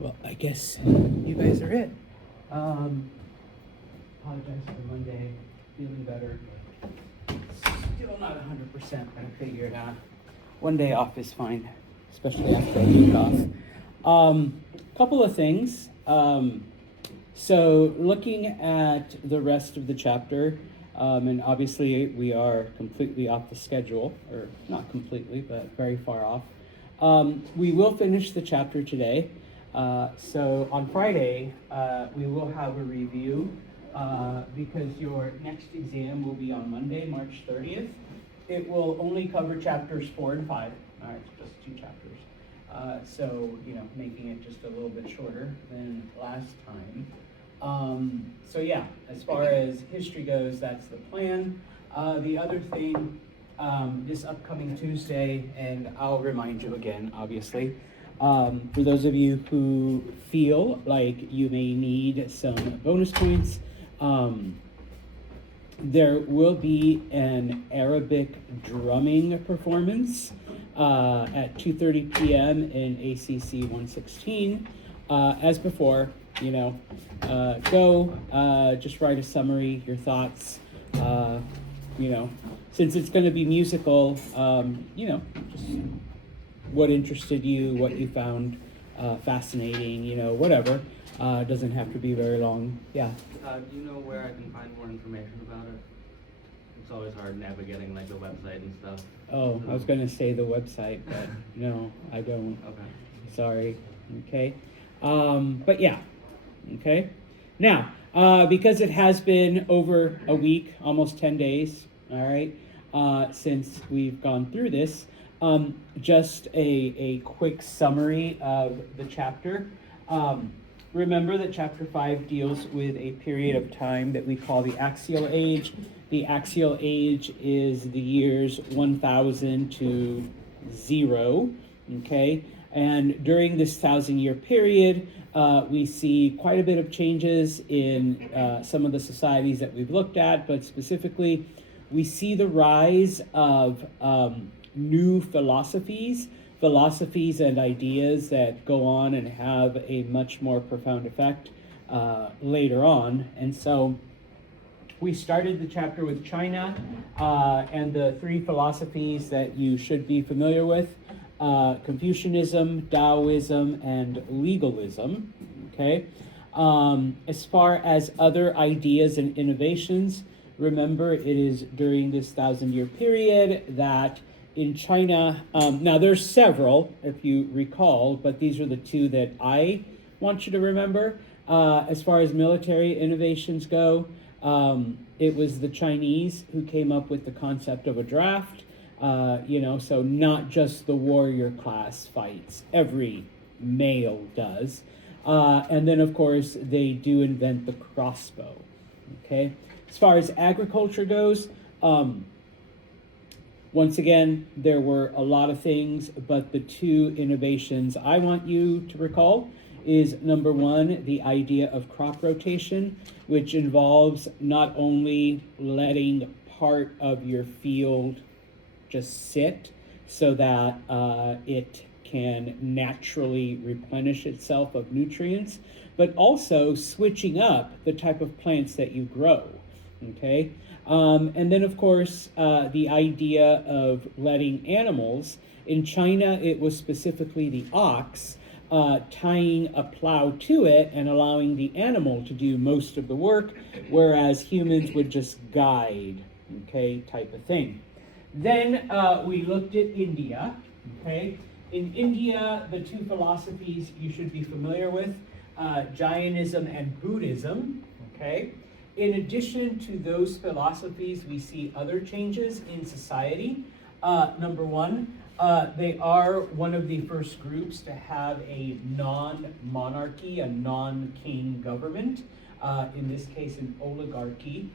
Well, I guess you guys are it. Apologize for Monday, feeling better. Still not 100%, but I figured one day off is fine, especially after a week off. Couple of things. So looking at the rest of the chapter, and obviously we are completely off the schedule, or not completely, but very far off. We will finish the chapter today. So on Friday, we will have a review because your next exam will be on Monday, March 30th. It will only cover chapters 4 and 5. All right, just 2 chapters. So, making it just a little bit shorter than last time. So yeah, as far as history goes, that's the plan. The other thing, this upcoming Tuesday, and I'll remind you again, obviously, for those of you who feel like you may need some bonus points, there will be an Arabic drumming performance at 2:30 p.m. in ACC 116. As before, go, just write a summary, your thoughts, since it's going to be musical, just what interested you, what you found fascinating, whatever. Doesn't have to be very long. Yeah. Do you know where I can find more information about it? It's always hard navigating the website and stuff. Oh, I was going to say the website, but no, I don't. Okay. Sorry. Okay. But yeah. Okay. Now, because it has been over a week, almost 10 days, all right, since we've gone through this, just a quick summary of the chapter. Remember that chapter 5 deals with a period of time that we call the Axial Age. The Axial Age is the years 1000 to 0, okay? And during this 1,000-year period, we see quite a bit of changes in some of the societies that we've looked at, but specifically, we see the rise of new philosophies and ideas that go on and have a much more profound effect later on. And so we started the chapter with China and the 3 philosophies that you should be familiar with, Confucianism, Taoism, and legalism, okay? As far as other ideas and innovations, remember it is during this 1,000-year period that in China, now there's several, if you recall, but these are the 2 that I want you to remember. As far as military innovations go, it was the Chinese who came up with the concept of a draft, so not just the warrior class fights, every male does. And then, of course, they do invent the crossbow, okay? As far as agriculture goes, once again, there were a lot of things, but the 2 innovations I want you to recall is number 1, the idea of crop rotation, which involves not only letting part of your field just sit so that it can naturally replenish itself of nutrients, but also switching up the type of plants that you grow, okay? And then, of course, the idea of letting animals, in China, it was specifically the ox, tying a plow to it and allowing the animal to do most of the work, whereas humans would just guide, okay, type of thing. Then we looked at India, okay? In India, the 2 philosophies you should be familiar with, Jainism and Buddhism, okay? In addition to those philosophies, we see other changes in society. Number 1, they are one of the first groups to have a non-monarchy, a non-king government, in this case an oligarchy,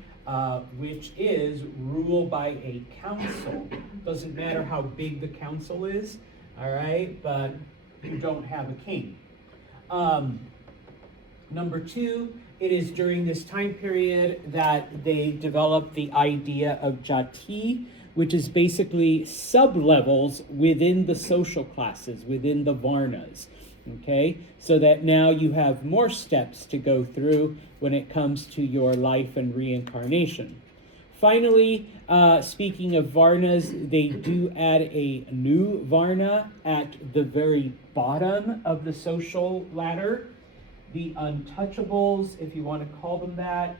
which is rule by a council. Doesn't matter how big the council is, all right, but you don't have a king. Number 2, it is during this time period that they developed the idea of jati, which is basically sub-levels within the social classes, within the varnas. Okay, so that now you have more steps to go through when it comes to your life and reincarnation. Finally, speaking of Varnas, they do add a new Varna at the very bottom of the social ladder. The untouchables, if you want to call them that.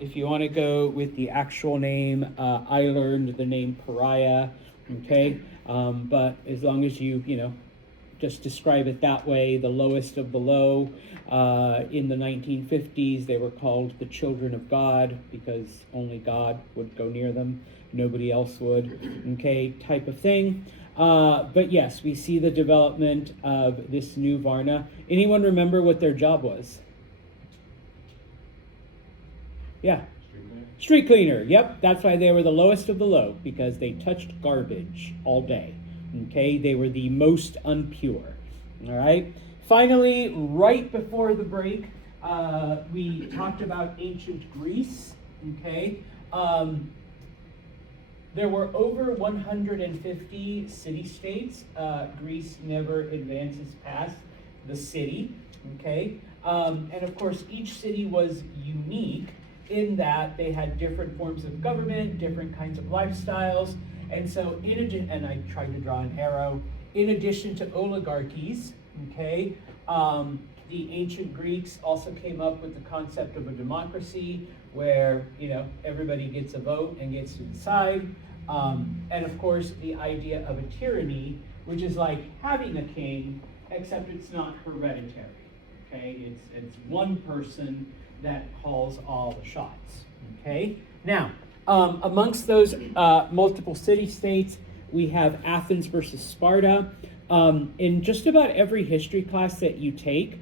If you want to go with the actual name, I learned the name pariah, okay? But as long as you just describe it that way, the lowest of the low. In the 1950s, they were called the children of God because only God would go near them. Nobody else would, okay, type of thing. But yes, we see the development of this new Varna. Anyone remember what their job was? Yeah. Street cleaner. Yep, that's why they were the lowest of the low, because they touched garbage all day. Okay, they were the most unpure. All right. Finally, right before the break, we talked about ancient Greece. Okay. There were over 150 city-states. Greece never advances past the city. Okay. And of course, each city was unique in that they had different forms of government, different kinds of lifestyles. And so, and I tried to draw an arrow, in addition to oligarchies, okay, the ancient Greeks also came up with the concept of a democracy where, everybody gets a vote and gets to decide. And of course, the idea of a tyranny, which is like having a king, except it's not hereditary, okay? It's one person that calls all the shots, okay? Now, amongst those multiple city-states, we have Athens versus Sparta. In just about every history class that you take,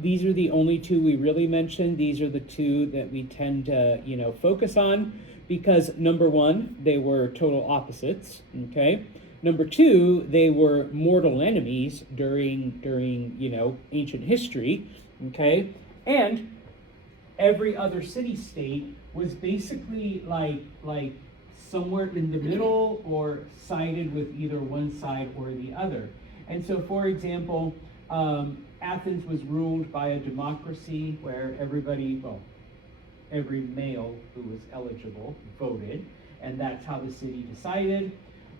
these are the only two we really mention. These are the two that we tend to, focus on because number one, they were total opposites, okay? Number two, they were mortal enemies during ancient history, okay? And every other city-state was basically like somewhere in the middle or sided with either one side or the other. And so, for example, Athens was ruled by a democracy where every male who was eligible voted, and that's how the city decided.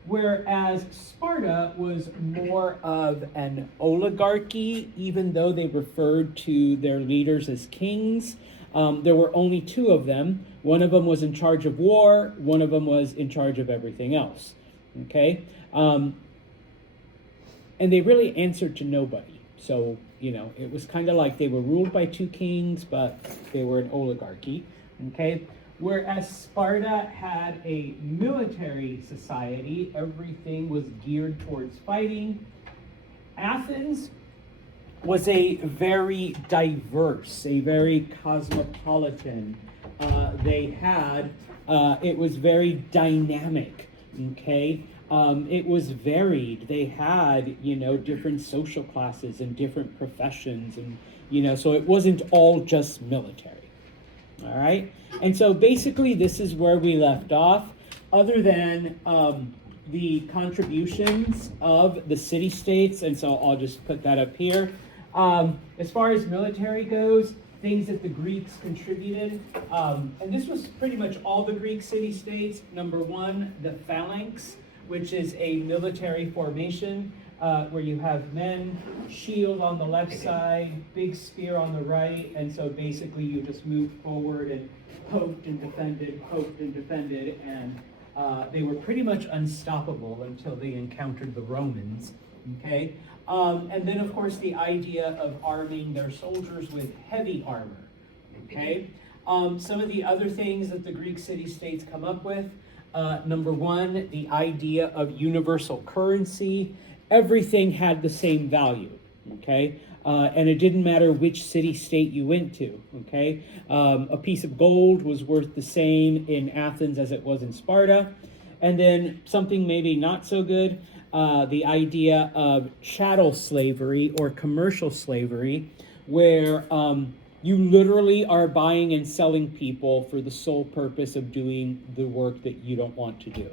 Whereas Sparta was more of an oligarchy, even though they referred to their leaders as kings. There were only two of them. One of them was in charge of war. One of them was in charge of everything else. Okay? And they really answered to nobody. So, it was kind of like they were ruled by two kings, but they were an oligarchy. Okay? Whereas Sparta had a military society, everything was geared towards fighting. Athens was a very diverse, a very cosmopolitan. It was very dynamic, okay? It was varied. They had, different social classes and different professions, and, so it wasn't all just military. All right? And so basically this is where we left off, other than the contributions of the city-states, and so I'll just put that up here. As far as military goes, things that the Greeks contributed, and this was pretty much all the Greek city-states. Number one, the phalanx, which is a military formation where you have men, shield on the left side, big spear on the right, and so basically you just moved forward and poked and defended, and they were pretty much unstoppable until they encountered the Romans, okay? And then, of course, the idea of arming their soldiers with heavy armor, okay? Some of the other things that the Greek city-states come up with, number one, the idea of universal currency. Everything had the same value, okay? And it didn't matter which city-state you went to, okay? A piece of gold was worth the same in Athens as it was in Sparta. And then something maybe not so good, the idea of chattel slavery or commercial slavery, where you literally are buying and selling people for the sole purpose of doing the work that you don't want to do.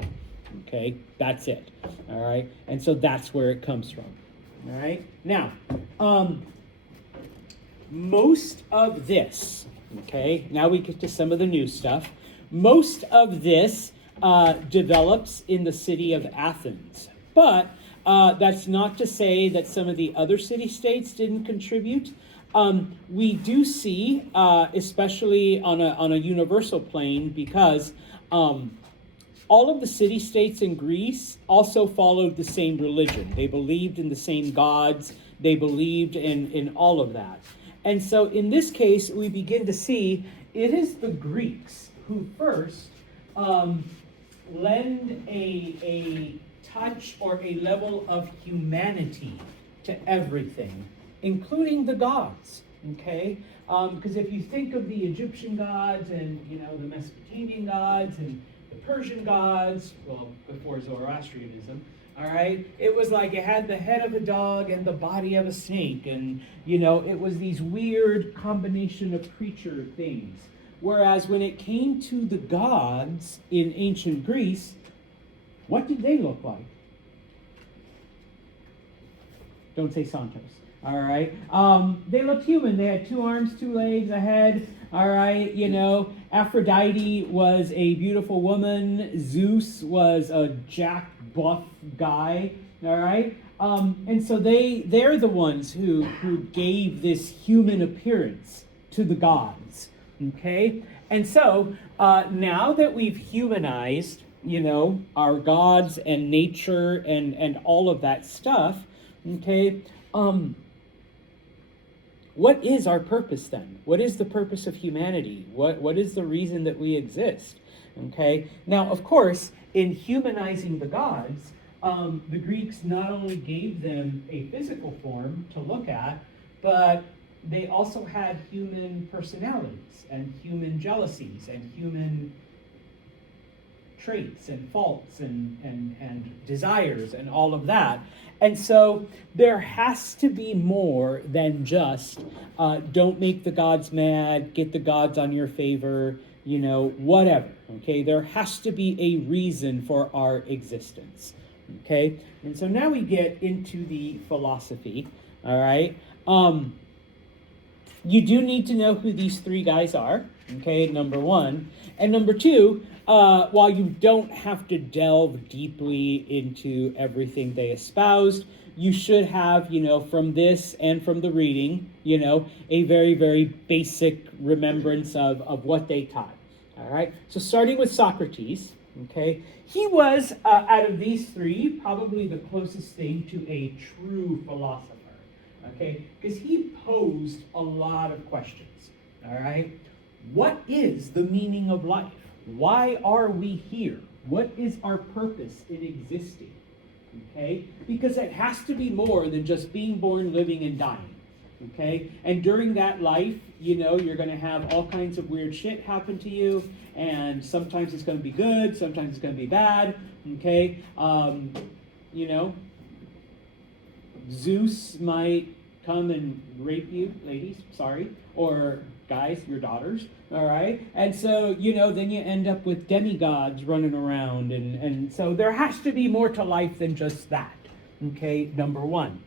Okay, that's it. All right, and so that's where it comes from. All right. Now, most of this, okay, now we get to some of the new stuff. Most of this develops in the city of Athens. But that's not to say that some of the other city-states didn't contribute. We do see, especially on a universal plane, because all of the city-states in Greece also followed the same religion. They believed in the same gods. They believed in all of that. And so in this case, we begin to see it is the Greeks who first lend a touch or a level of humanity to everything, including the gods, okay? Because if you think of the Egyptian gods and, the Mesopotamian gods and the Persian gods, well, before Zoroastrianism, all right, it was like it had the head of a dog and the body of a snake, and, it was these weird combination of creature things. Whereas when it came to the gods in ancient Greece, what did they look like? Don't say Santos. All right. They looked human. They had 2 arms, 2 legs, a head. All right. Aphrodite was a beautiful woman. Zeus was a jack buff guy. All right. And so they're the ones who gave this human appearance to the gods. Okay. And so now that we've humanized, our gods and nature and all of that stuff, okay, what is our purpose then? What is the purpose of humanity? What is the reason that we exist? Okay, now of course, in humanizing the gods, the Greeks not only gave them a physical form to look at, but they also had human personalities and human jealousies and human traits and faults and desires and all of that. And so there has to be more than just don't make the gods mad, get the gods on your favor, whatever. Okay, there has to be a reason for our existence. Okay, and so now we get into the philosophy. All right. You do need to know who these 3 guys are. Okay, number 1. And number 2, while you don't have to delve deeply into everything they espoused, you should have, from this and from the reading, a very, very basic remembrance of what they taught. All right. So starting with Socrates, okay, he was, out of these 3, probably the closest thing to a true philosopher. Okay, because he posed a lot of questions. All right. What is the meaning of life? Why are we here? What is our purpose in existing? Okay? Because it has to be more than just being born, living, and dying. Okay? And during that life, you're going to have all kinds of weird shit happen to you, and sometimes it's going to be good, sometimes it's going to be bad. Okay? Zeus might come and rape you, ladies, sorry, or guys, your daughters, all right? And so, then you end up with demigods running around, and so there has to be more to life than just that, okay, number 1.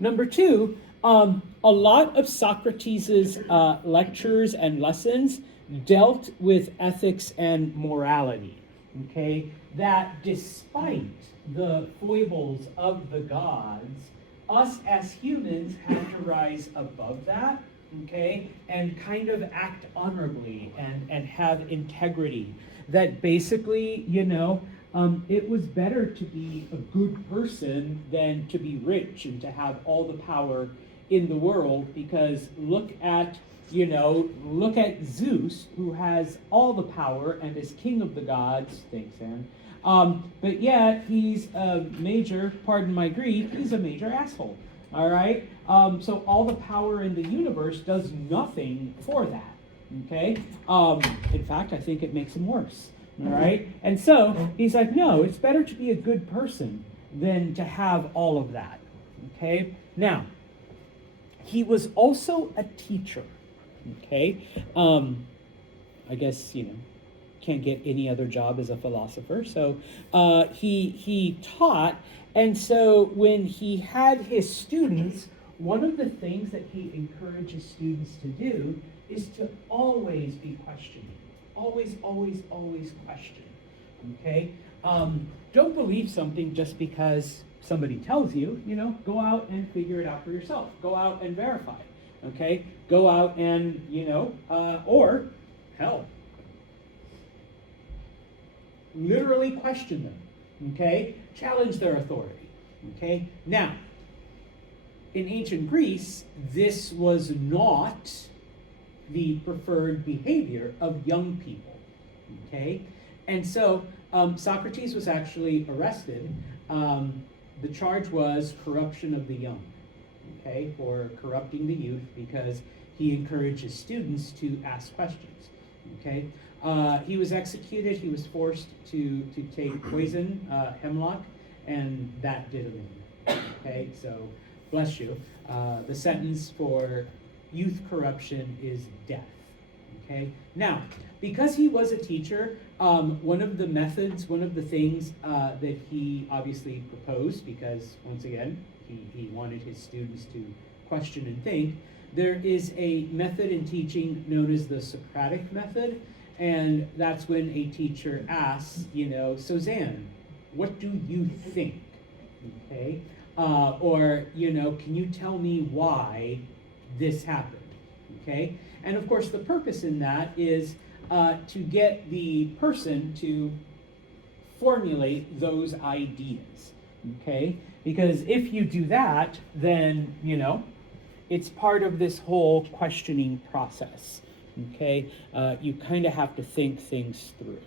Number 2, a lot of Socrates' lectures and lessons dealt with ethics and morality, okay? That despite the foibles of the gods, us as humans have to rise above that, okay, and kind of act honorably and have integrity. That basically, it was better to be a good person than to be rich and to have all the power in the world, because look at Zeus, who has all the power and is king of the gods. Thanks, Sam. But yet he's a major, pardon my Greek, he's a major asshole. All right? So all the power in the universe does nothing for that. Okay? In fact, I think it makes him worse. All right? And so he's like, no, it's better to be a good person than to have all of that. Okay? Now, he was also a teacher. Okay? I guess, can't get any other job as a philosopher. So he taught, and so when he had his students, one of the things that he encourages students to do is to always be questioning. Always, always, always question. Okay? Don't believe something just because somebody tells you, go out and figure it out for yourself. Go out and verify. Okay? Go out and, or, hell, literally question them. Okay? Challenge their authority. Okay? Now, in ancient Greece, this was not the preferred behavior of young people. Okay? And so Socrates was actually arrested. The charge was corruption of the young, okay, for corrupting the youth because he encourages students to ask questions, okay. He was executed. He was forced to take poison, hemlock, and that did him in. Okay, so bless you. The sentence for youth corruption is death. Okay, now because he was a teacher, one of the things that he obviously proposed, because once again, he wanted his students to question and think, there is a method in teaching known as the Socratic method, and that's when a teacher asks, Suzanne, what do you think? Okay, or, can you tell me why this happened? Okay, and of course the purpose in that is to get the person to formulate those ideas, okay? Because if you do that, then, it's part of this whole questioning process, okay? You kind of have to think things through,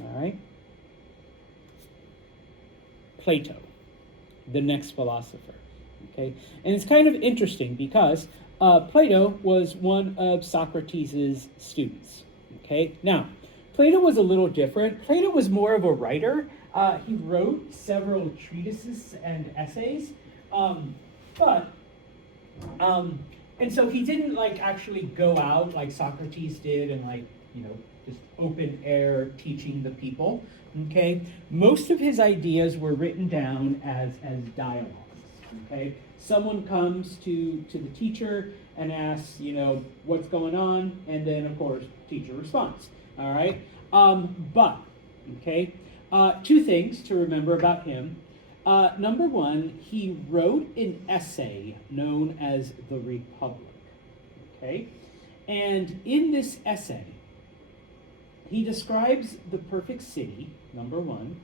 all right? Plato, the next philosopher, okay? And it's kind of interesting because Plato was one of Socrates' students. Okay, now, Plato was a little different. Plato was more of a writer. He wrote several treatises and essays, and so he didn't actually go out like Socrates did and just open air teaching the people. Okay, most of his ideas were written down as dialogues. Okay, someone comes to the teacher and asks, what's going on, and then of course, teacher responds. All right, two things to remember about him. Number one, he wrote an essay known as The Republic. Okay, and in this essay, he describes the perfect city. Number one,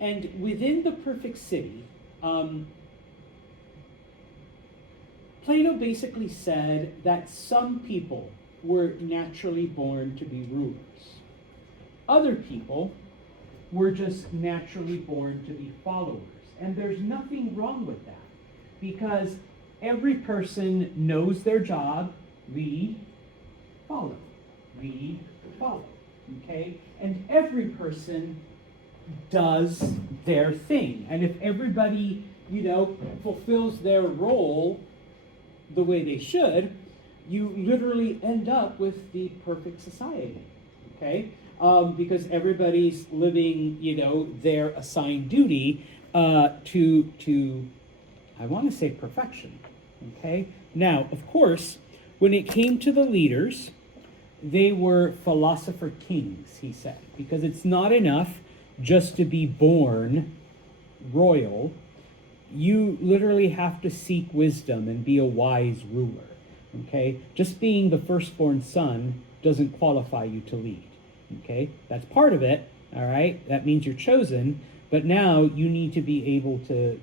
and within the perfect city. Plato basically said that some people were naturally born to be rulers. Other people were just naturally born to be followers. And there's nothing wrong with that because every person knows their job, lead, follow, okay? And every person does their thing. And if everybody, fulfills their role the way they should, you literally end up with the perfect society, okay? Because everybody's living, their assigned duty to I want to say perfection, okay? Now, of course, when it came to the leaders, they were philosopher kings, he said, because it's not enough just to be born royal. You literally have to seek wisdom and be a wise ruler, okay? Just being the firstborn son doesn't qualify you to lead, okay? That's part of it, all right? That means you're chosen, but now you need to be able to,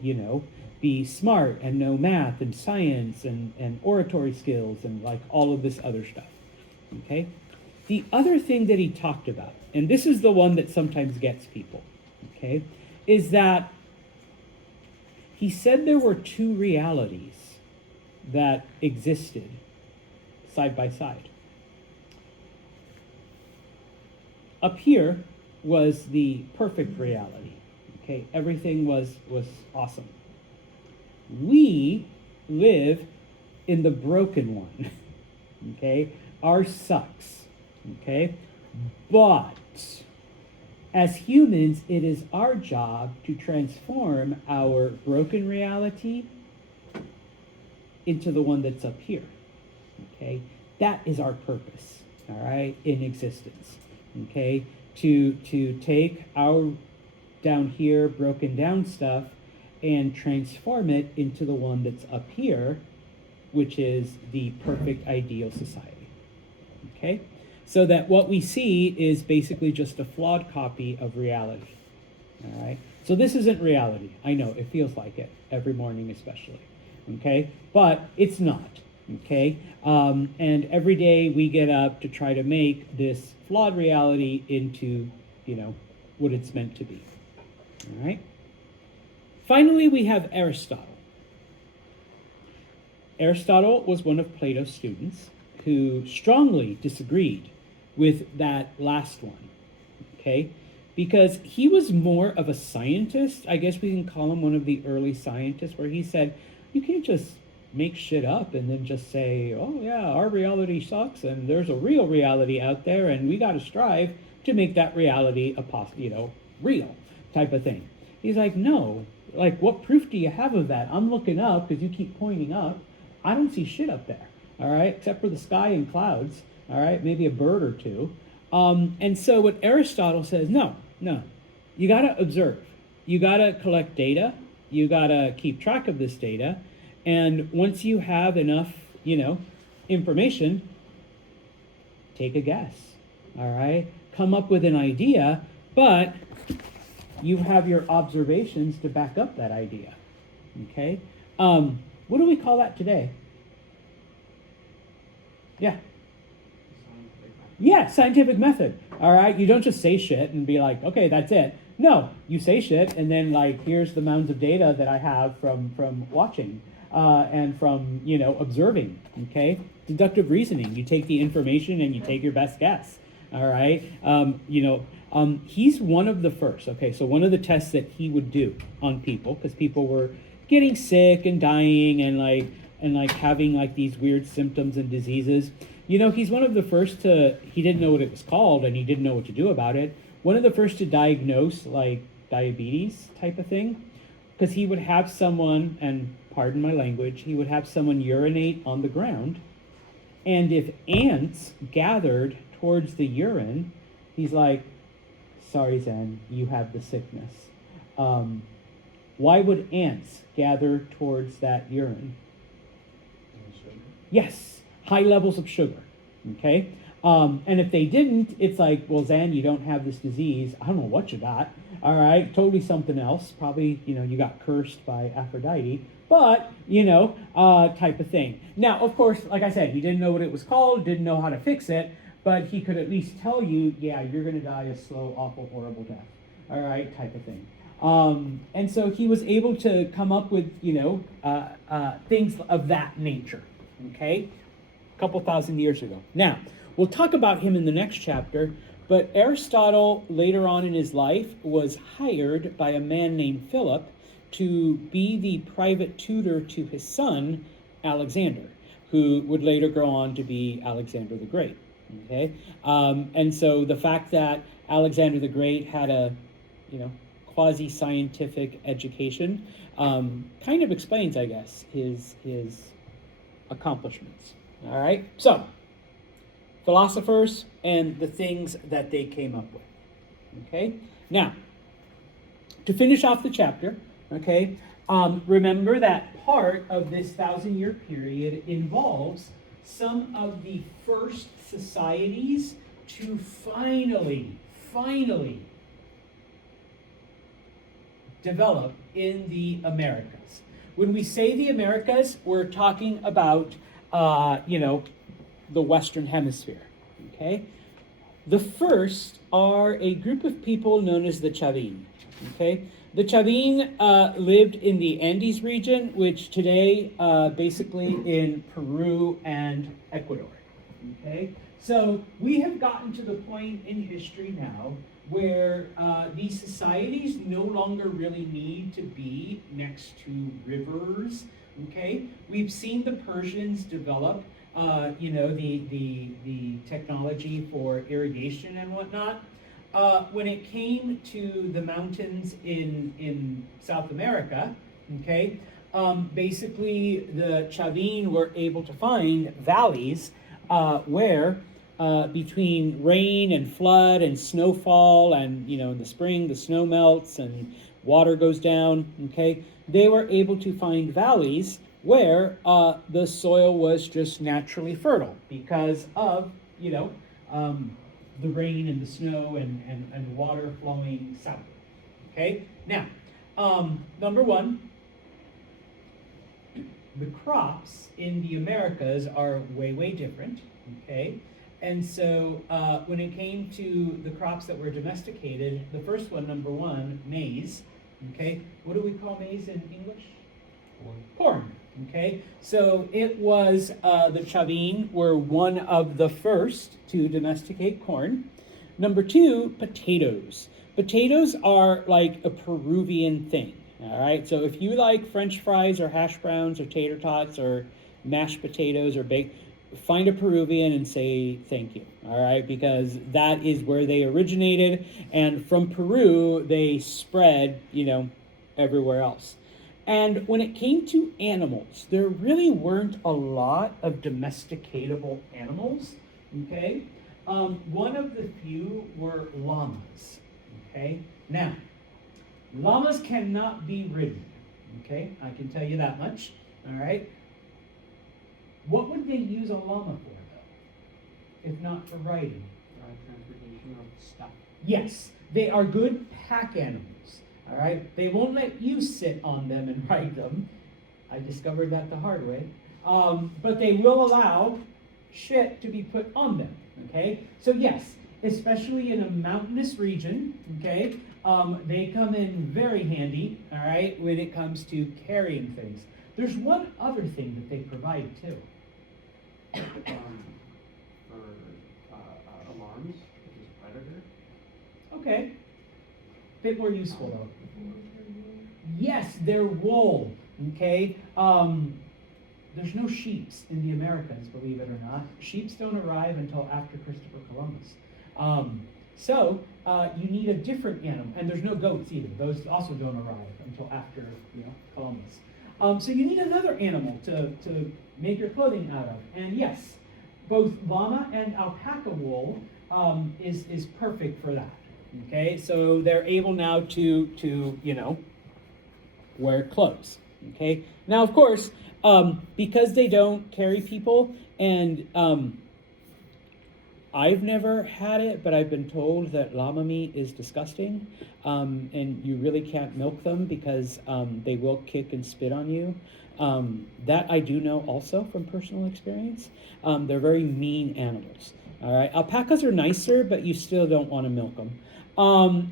be smart and know math and science and oratory skills and all of this other stuff, okay? The other thing that he talked about, and this is the one that sometimes gets people, okay, is that he said there were two realities that existed side by side. Up here was the perfect reality. Okay, everything was awesome. We live in the broken one. Okay, ours sucks. Okay, But as humans, it is our job to transform our broken reality into the one that's up here. Okay? That is our purpose, all right, in existence. Okay? To take our down here broken down stuff and transform it into the one that's up here, which is the perfect ideal society. Okay? So that what we see is basically just a flawed copy of reality. All right? So this isn't reality. I know, it feels like it, every morning especially. Okay? But it's not. Okay? And every day we get up to try to make this flawed reality into, what it's meant to be. All right? Finally, we have Aristotle. Aristotle was one of Plato's students who strongly disagreed with that last one, okay? Because he was more of a scientist. I guess we can call him one of the early scientists, where he said, you can't just make shit up and then just say, oh yeah, our reality sucks and there's a real reality out there and we got to strive to make that reality real type of thing. He's like, no, like what proof do you have of that? I'm looking up because you keep pointing up. I don't see shit up there, all right, except for the sky and clouds, all right, maybe a bird or two. And so what Aristotle says, no, you got to observe. You got to collect data. You got to keep track of this data. And once you have enough, information, take a guess, all right? Come up with an idea, but you have your observations to back up that idea, okay? What do we call that today? Yeah. Yeah, scientific method. All right, you don't just say shit and be like, okay, that's it. No, you say shit, and then like, here's the mounds of data that I have from watching and from observing. Okay, deductive reasoning. You take the information and you take your best guess. All right, he's one of the first. Okay, so one of the tests that he would do on people, because people were getting sick and dying and having like these weird symptoms and diseases. He's one of the first he didn't know what it was called and he didn't know what to do about it. One of the first to diagnose like diabetes type of thing, because he would have someone, and pardon my language, he would have someone urinate on the ground. And if ants gathered towards the urine, he's like, sorry, Zen, you have the sickness. Why would ants gather towards that urine? Yes, high levels of sugar, okay? And if they didn't, it's like, well, Zan, you don't have this disease. I don't know what you got, all right? Totally something else. Probably, you got cursed by Aphrodite, but, type of thing. Now, of course, like I said, he didn't know what it was called, didn't know how to fix it, but he could at least tell you, yeah, you're going to die a slow, awful, horrible death, all right, type of thing. And so he was able to come up with, things of that nature. Okay, a couple thousand years ago. Now, we'll talk about him in the next chapter, but Aristotle, later on in his life, was hired by a man named Philip to be the private tutor to his son, Alexander, who would later go on to be Alexander the Great. Okay, and so the fact that Alexander the Great had a, quasi-scientific education kind of explains, I guess, his accomplishments. All right, so philosophers and the things that they came up with. Okay, now to finish off the chapter, okay, remember that part of this 1,000-year period involves some of the first societies to finally develop in the Americas. When we say the Americas, we're talking about, the Western Hemisphere, okay? The first are a group of people known as the Chavin, okay? The Chavin lived in the Andes region, which today, basically in Peru and Ecuador, okay? So we have gotten to the point in history now where these societies no longer really need to be next to rivers, okay? We've seen the Persians develop the technology for irrigation and whatnot. When it came to the mountains in South America, okay, basically the Chavin were able to find valleys where between rain and flood and snowfall and in the spring the snow melts and water goes down, okay, they were able to find valleys where the soil was just naturally fertile because of the rain and the snow and water flowing south. Okay, now number one, the crops in the Americas are way different. Okay, and so when it came to the crops that were domesticated, the first one, number one, maize. Okay, what do we call maize in English? Corn. Okay, so it was the Chavin were one of the first to domesticate corn. Number two, potatoes. Potatoes are like a Peruvian thing. All right, so if you like French fries or hash browns or tater tots or mashed potatoes or baked, find a Peruvian and say thank you. All right, because that is where they originated, and from Peru they spread, everywhere else. And when it came to animals, there really weren't a lot of domesticatable animals, okay? One of the few were llamas, okay? Now, llamas cannot be ridden, okay? I can tell you that much, all right? What would they use a llama for, though, if not for riding? Transportation of stuff. Yes, they are good pack animals. All right, they won't let you sit on them and ride them. I discovered that the hard way. But they will allow shit to be put on them. Okay, so yes, especially in a mountainous region. Okay, they come in very handy. All right, when it comes to carrying things. There's one other thing that they provide too. For alarms, which is a predator. Okay, bit more useful though. Yes, they're wool. Okay. There's no sheeps in the Americas, believe it or not. Sheeps don't arrive until after Christopher Columbus. So you need a different animal, and there's no goats either. Those also don't arrive until after Columbus. So you need another animal to make your clothing out of. And yes, both llama and alpaca wool is perfect for that. Okay, so they're able now to wear clothes. Okay, now of course, because they don't carry people, and I've never had it, but I've been told that llama meat is disgusting, and you really can't milk them because they will kick and spit on you. That I do know also from personal experience. They're very mean animals. All right, alpacas are nicer, but you still don't want to milk them.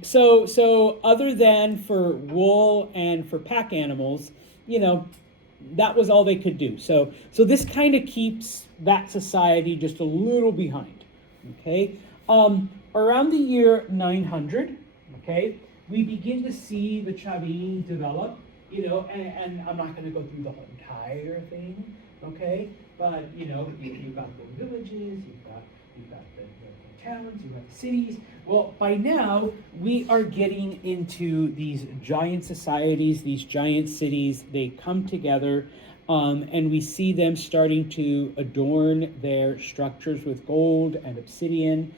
So other than for wool and for pack animals, that was all they could do. So this kind of keeps that society just a little behind. Okay, around the year 900, okay, we begin to see the Chavin develop. And I'm not going to go through the whole entire thing, okay? But you've got the villages, you've got the towns, you've got the cities. Well, by now we are getting into these giant societies, these giant cities. They come together, and we see them starting to adorn their structures with gold and obsidian.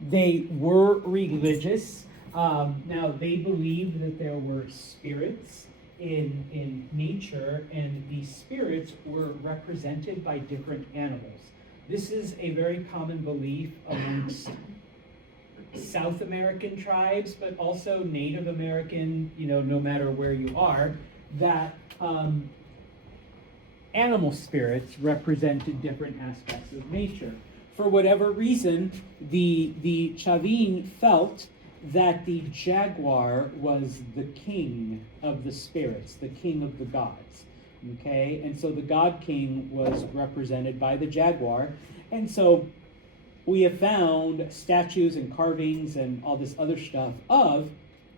They were religious. Now, they believed that there were spirits in nature, and these spirits were represented by different animals. This is a very common belief amongst South American tribes, but also Native American, no matter where you are, that animal spirits represented different aspects of nature. For whatever reason, the Chavin felt that the jaguar was the king of the spirits, the king of the gods. Okay, and so the god king was represented by the jaguar, and so we have found statues and carvings and all this other stuff of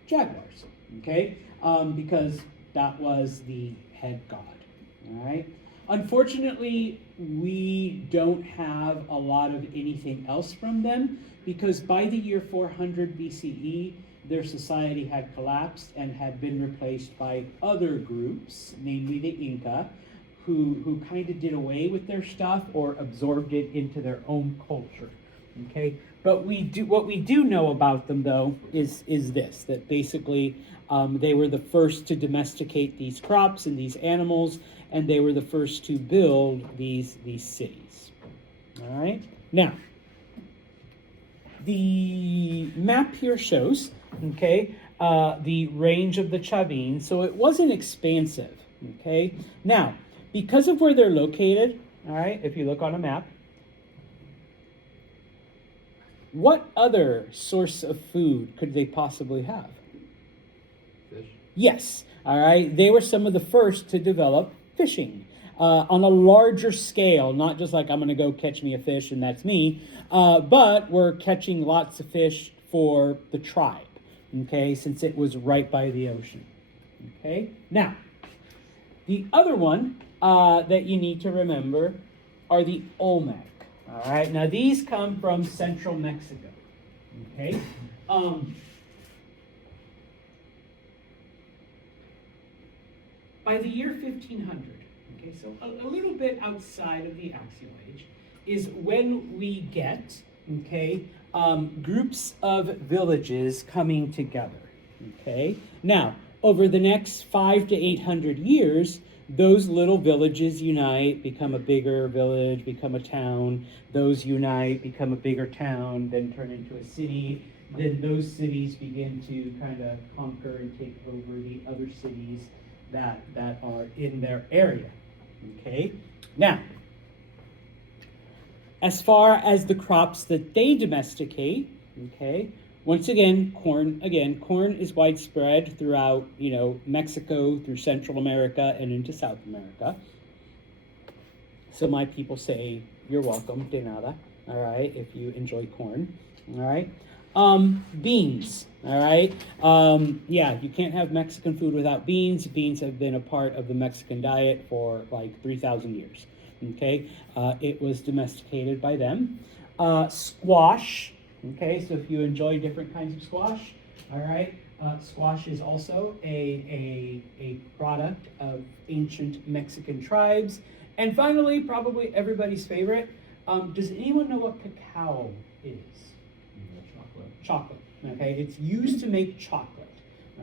jaguars. Okay, because that was the head god. All right. Unfortunately, we don't have a lot of anything else from them because by the year 400 BCE, their society had collapsed and had been replaced by other groups, namely the Inca, who kind of did away with their stuff or absorbed it into their own culture. Okay, but what we do know about them though is this, that basically they were the first to domesticate these crops and these animals, and they were the first to build these cities. All right, now the map here shows, okay, the range of the Chavin, so it wasn't expansive. Okay, now because of where they're located, all right, if you look on a map, what other source of food could they possibly have? Fish. Yes, all right. They were some of the first to develop fishing on a larger scale, not just like I'm going to go catch me a fish and that's me, but we're catching lots of fish for the tribe, okay, since it was right by the ocean. Okay, now, the other one that you need to remember are the Olmec. All right, now these come from central Mexico. Okay, by the year 1500, okay, so a little bit outside of the Axial Age, is when we get, okay, groups of villages coming together. Okay, now over the next 500 to 800 years, those little villages unite, become a bigger village, become a town. Those unite, become a bigger town, then turn into a city. Then those cities begin to kind of conquer and take over the other cities that are in their area. Okay? Now, as far as the crops that they domesticate, okay, once again, corn is widespread throughout, Mexico, through Central America, and into South America. So my people say, you're welcome, de nada, all right, if you enjoy corn, all right. Beans, all right. Yeah, you can't have Mexican food without beans. Beans have been a part of the Mexican diet for like 3,000 years, okay. It was domesticated by them. Squash. Okay, so if you enjoy different kinds of squash, all right, squash is also a product of ancient Mexican tribes. And finally, probably everybody's favorite, does anyone know what cacao is? Chocolate. Chocolate, okay, it's used to make chocolate,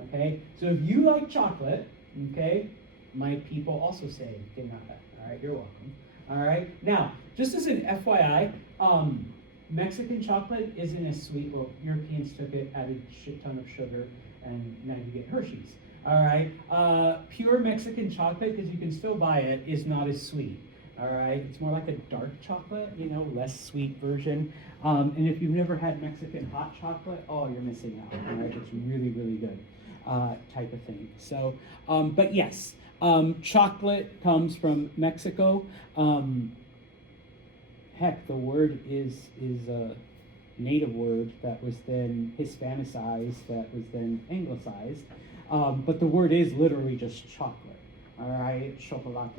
okay? So if you like chocolate, okay, my people also say de nada, all right, you're welcome. All right, now, just as an FYI, Mexican chocolate isn't as sweet. Well, Europeans took it, added a shit ton of sugar, and now you get Hershey's. All right. Pure Mexican chocolate, because you can still buy it, is not as sweet. All right. It's more like a dark chocolate, less sweet version. And if you've never had Mexican hot chocolate, oh, you're missing out. All right. It's really, really good type of thing. So, but yes, chocolate comes from Mexico. Heck, the word is a native word that was then Hispanicized, that was then Anglicized. But the word is literally just chocolate. All right, chocolate.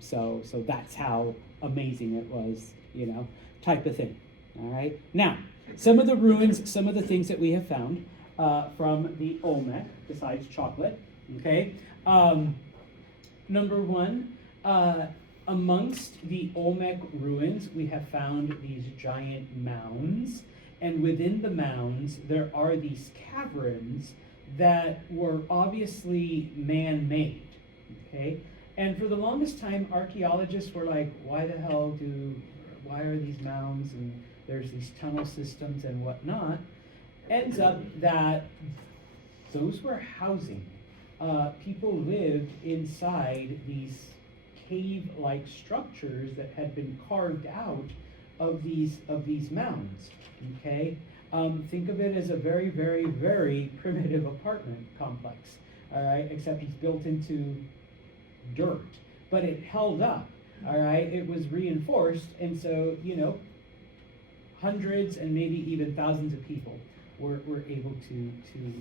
So that's how amazing it was, type of thing. All right. Now, some of the ruins, some of the things that we have found from the Olmec, besides chocolate. Okay. Number one. Amongst the Olmec ruins, we have found these giant mounds, and within the mounds, there are these caverns that were obviously man-made, okay? And for the longest time, archaeologists were like, why are these mounds, and there's these tunnel systems and whatnot? Ends up that those were housing. People lived inside these cave-like structures that had been carved out of these mounds. Okay, think of it as a very, very, very primitive apartment complex. All right, except it's built into dirt, but it held up. All right, it was reinforced, and so hundreds and maybe even thousands of people were able to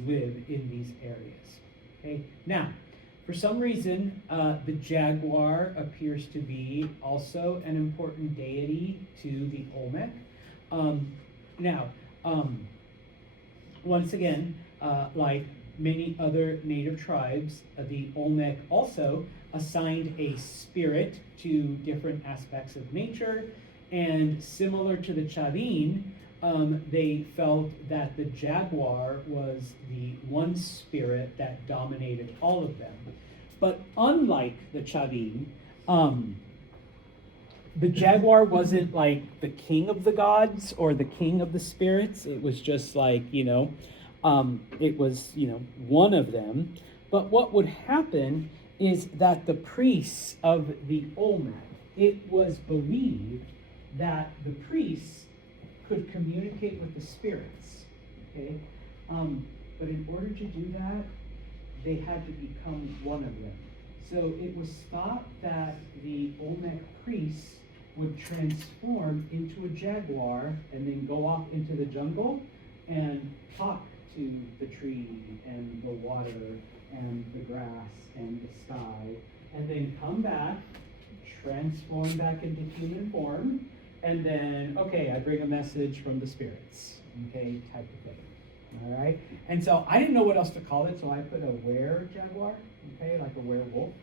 live in these areas. Okay, now For some reason, the jaguar appears to be also an important deity to the Olmec. Now, once again, like many other native tribes, the Olmec also assigned a spirit to different aspects of nature, and similar to the Chavin, they felt that the jaguar was the one spirit that dominated all of them. But unlike the Chavin, the jaguar wasn't like the king of the gods or the king of the spirits. It was just like, it was, one of them. But what would happen is that the priests of the Olmec, it was believed that the priests could communicate with the spirits, okay? But in order to do that, they had to become one of them. So it was thought that the Olmec priests would transform into a jaguar and then go off into the jungle and talk to the tree and the water and the grass and the sky, and then come back, transform back into human form, and then, okay, I bring a message from the spirits, okay, type of thing. All right? And so I didn't know what else to call it, so I put a were-jaguar, okay, like a werewolf.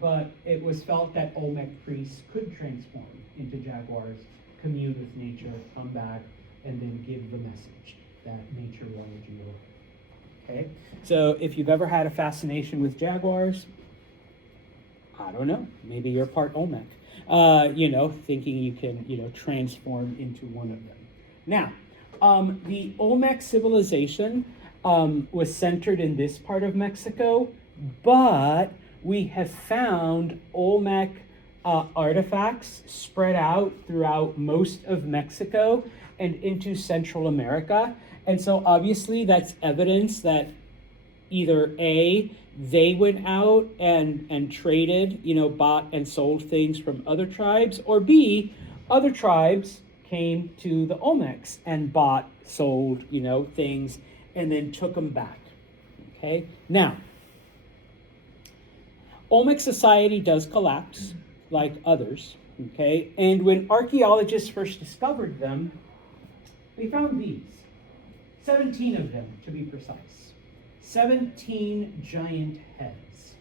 But it was felt that Olmec priests could transform into jaguars, commune with nature, come back, and then give the message that nature wanted you to know. Okay? So if you've ever had a fascination with jaguars, I don't know, maybe you're part Olmec. Thinking you can, transform into one of them. Now, the Olmec civilization was centered in this part of Mexico, but we have found Olmec artifacts spread out throughout most of Mexico and into Central America. And so obviously that's evidence that either A, they went out and traded, bought and sold things from other tribes, or B, other tribes came to the Olmecs and bought, sold, things, and then took them back. Okay? Now, Olmec society does collapse, like others, okay? And when archaeologists first discovered them, they found these, 17 of them to be precise. 17 giant heads,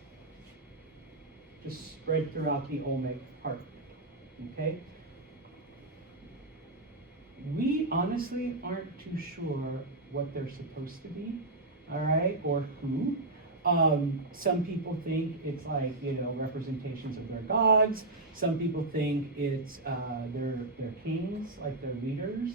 just spread throughout the Olmec part, okay? We honestly aren't too sure what they're supposed to be, all right, or who. Some people think it's like, representations of their gods. Some people think it's their kings, like their leaders,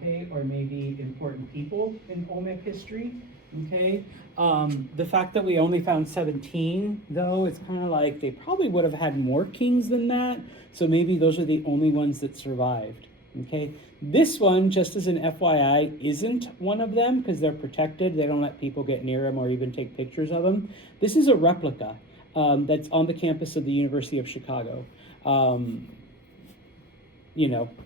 okay, or maybe important people in Olmec history, okay. The fact that we only found 17, though, it's kind of like they probably would have had more kings than that, so maybe those are the only ones that survived, okay. This one, just as an FYI, isn't one of them because they're protected. They don't let people get near them or even take pictures of them. This is a replica that's on the campus of the University of Chicago.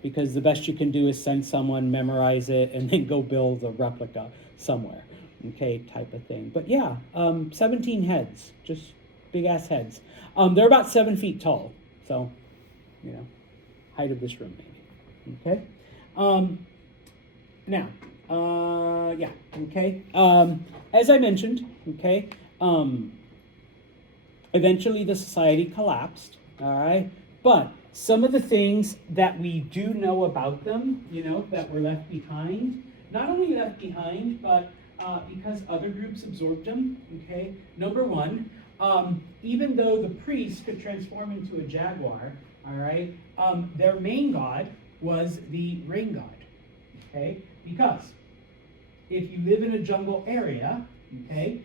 Because the best you can do is send someone, memorize it, and then go build a replica somewhere, okay, type of thing. But yeah, 17 heads, just big-ass heads. They're about 7 feet tall, so, height of this room, maybe, okay? As I mentioned, okay, eventually the society collapsed, all right, but some of the things that we do know about them, that were left behind, not only left behind, but because other groups absorbed them, okay, number one, even though the priest could transform into a jaguar, all right, their main god was the rain god, okay? Because if you live in a jungle area, okay,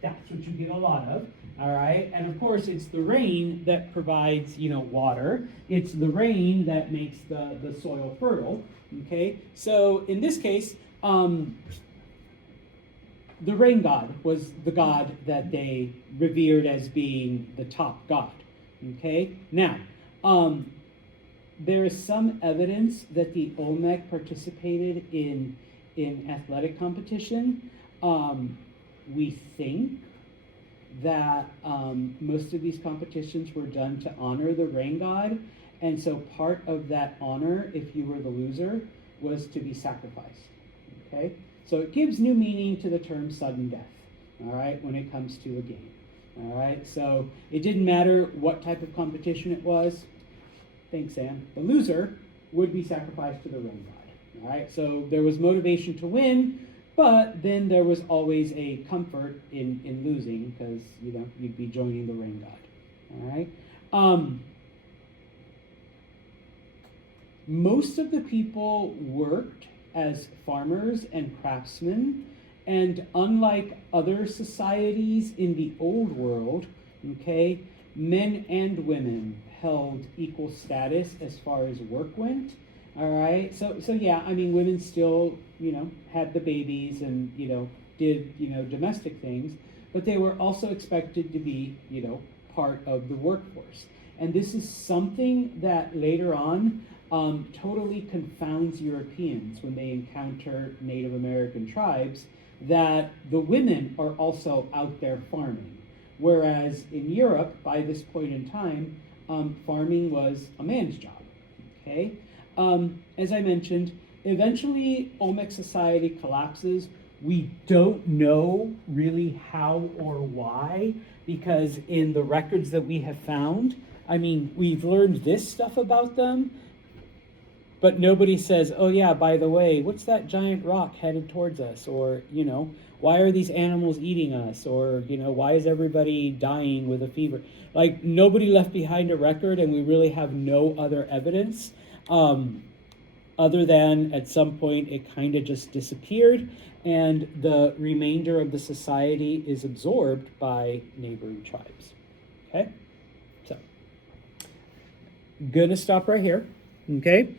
that's what you get a lot of, all right? And of course, it's the rain that provides, water. It's the rain that makes the soil fertile, okay? So in this case, the rain god was the god that they revered as being the top god, okay? Now, there is some evidence that the Olmec participated in athletic competition. We think that most of these competitions were done to honor the rain god, and so part of that honor, if you were the loser, was to be sacrificed. Okay, so it gives new meaning to the term sudden death. All right, when it comes to a game. All right, so it didn't matter what type of competition it was. Thanks, Sam. The loser would be sacrificed to the rain god. All right, so there was motivation to win, but then there was always a comfort in losing because you'd be joining the rain god. All right. Most of the people worked as farmers and craftsmen, and unlike other societies in the old world, okay, men and women held equal status as far as work went. All right, so yeah, I mean, women still, had the babies and, did, domestic things, but they were also expected to be, part of the workforce. And this is something that later on totally confounds Europeans when they encounter Native American tribes, that the women are also out there farming. Whereas in Europe, by this point in time, farming was a man's job, okay? As I mentioned, eventually Olmec society collapses. We don't know really how or why, because in the records that we have found, I mean, we've learned this stuff about them, but nobody says, oh yeah, by the way, what's that giant rock headed towards us? Or, why are these animals eating us? Or, why is everybody dying with a fever? Like, nobody left behind a record, and we really have no other evidence other than at some point it kind of just disappeared, and the remainder of the society is absorbed by neighboring tribes. Okay? So, gonna stop right here. Okay?